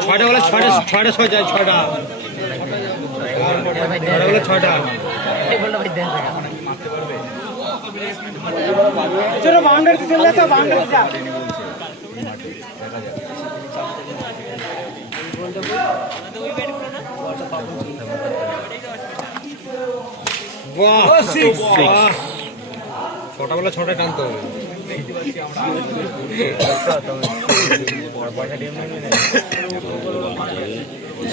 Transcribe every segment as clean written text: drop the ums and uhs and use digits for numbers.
ছয়টা বলে ছয়টা ছয় যায় ছয়টা বলে ছয়টা চলো বাউন্ডারি চলে তো বাউন্ডারি যা ছটা বলে ছটা টানতে হবে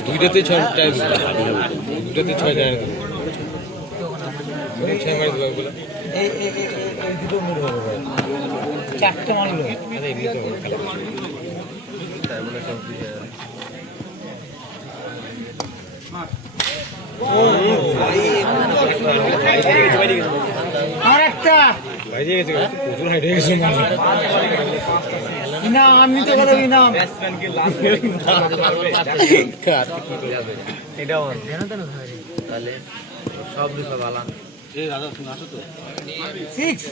দুইটাতে ছয় দুইটাতে ছয় যায় ছয় মারি দেবো ওগুলো এই দুটো মিল হবে চারটে মারলো আরে এমনি তো খেলা তাই বলে সব আমি তো সব ভালো সিক্স